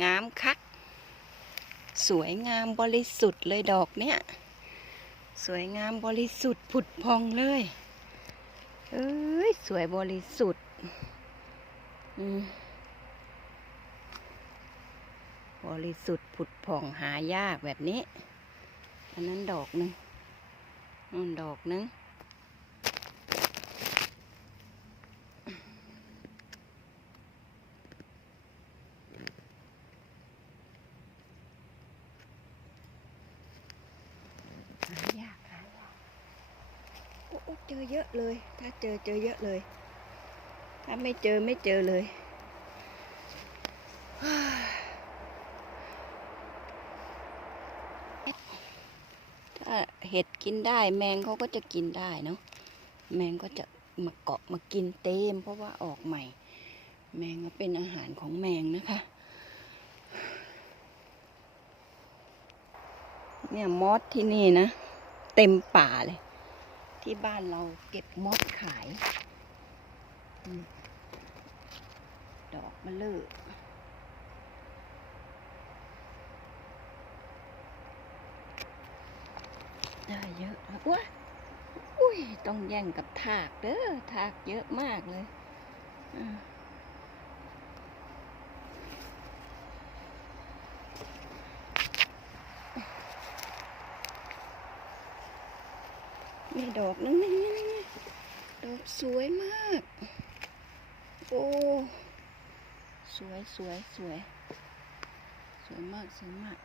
งามคัก สวยงามบริสุทธิ์เลยดอกเนี้ยสวยงามบริสุทธิ์ผุดพองเลยเอ้ยสวยบริสุทธิ์บริสุทธิ์ผุดผ่องหายากแบบนี้ อันนั้นดอกหนึ่งนั่นดอกหนึ่ง หายากหายากโอ้โอ้ เจอเยอะเลย ถ้าเจอเจอเยอะเลย ถ้าไม่เจอไม่เจอเลย ถ้าเห็ดกินได้แมงเขาก็จะกินได้เนาะ แมงก็จะมาเกาะมากินเต็มเพราะว่าออกใหม่ แมงก็เป็นอาหารของแมงนะคะ เนี่ยมอสที่นี่นะ เต็มป่าเลย ที่บ้านเราเก็บมอสขายอดอกมะเลิกได้เยอะแล้วว้าอุ้ย ต้องแย่งกับทากเด้อ ทากเยอะมากเลยอ่า มีดอกนึงนี่นี่นี่ดอกสวยมาก โอ้ สวยสวยสวย สวยมากสวยมาก